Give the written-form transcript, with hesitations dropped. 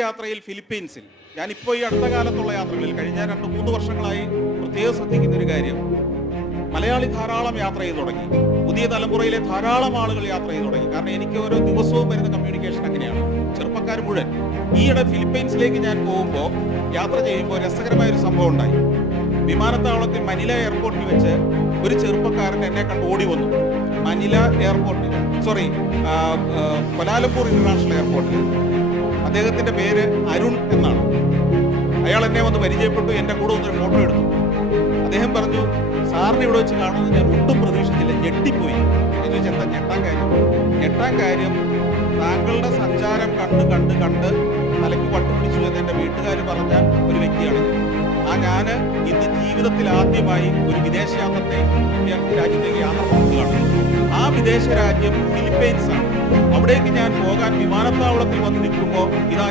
യാത്രയിൽ ഫിലിപ്പീൻസിൽ ഞാനിപ്പോൾ ഈ അടുത്ത കാലത്തുള്ള യാത്രകളിൽ കഴിഞ്ഞ 2-3 വർഷങ്ങളായി പ്രത്യേകം ശ്രദ്ധിക്കുന്ന ഒരു കാര്യം, മലയാളി ധാരാളം യാത്ര ചെയ്തു തുടങ്ങി. പുതിയ തലമുറയിലെ ധാരാളം ആളുകൾ യാത്ര ചെയ്തു തുടങ്ങി. കാരണം എനിക്ക് ഓരോ ദിവസവും വരുന്ന കമ്മ്യൂണിക്കേഷൻ അങ്ങനെയാണ്. ചെറുപ്പക്കാർ മുഴുവൻ ഈയിടെ ഫിലിപ്പീൻസിലേക്ക് ഞാൻ പോകുമ്പോൾ യാത്ര ചെയ്യുമ്പോൾ രസകരമായ ഒരു സംഭവം ഉണ്ടായി. വിമാനത്താവളത്തിൽ മനില എയർപോർട്ടിൽ വെച്ച് ഒരു ചെറുപ്പക്കാരൻ എന്നെ കണ്ട് ഓടി വന്നു. മനില എയർപോർട്ടിൽ കൊലാലംപൂർ ഇന്റർനാഷണൽ എയർപോർട്ടിൽ. അദ്ദേഹത്തിന്റെ പേര് അരുൺ എന്നാണ്. അയാൾ എന്നെ വന്ന് പരിചയപ്പെട്ടു, എൻ്റെ കൂടെ വന്നൊരു ഫോട്ടോ എടുത്തു. അദ്ദേഹം പറഞ്ഞു, സാറിനെ ഇവിടെ വെച്ച് കാണുന്നത് ഞാൻ ഒട്ടും പ്രതീക്ഷിച്ചില്ല, ഞെട്ടിപ്പോയി. എന്ന് വെച്ചാൽ എന്താ ഞെട്ടാൻ കാര്യം താങ്കളുടെ സഞ്ചാരം കണ്ട് തലയ്ക്ക് പട്ടുപിടിച്ചു എന്ന് എൻ്റെ വീട്ടുകാർ പറഞ്ഞ ഒരു വ്യക്തിയാണ് ഞാൻ. ഇന്ന് ജീവിതത്തിൽ ആദ്യമായി ഒരു വിദേശ രാജ്യത്തേക്ക് യാത്ര പോകുകയാണ്. ആ വിദേശ രാജ്യം ഫിലിപ്പൈൻസ് ആണ്. അവിടേക്ക് ഞാൻ പോകാൻ വിമാനത്താവളത്തിൽ വന്ന് നിൽക്കുമ്പോൾ ഇതാ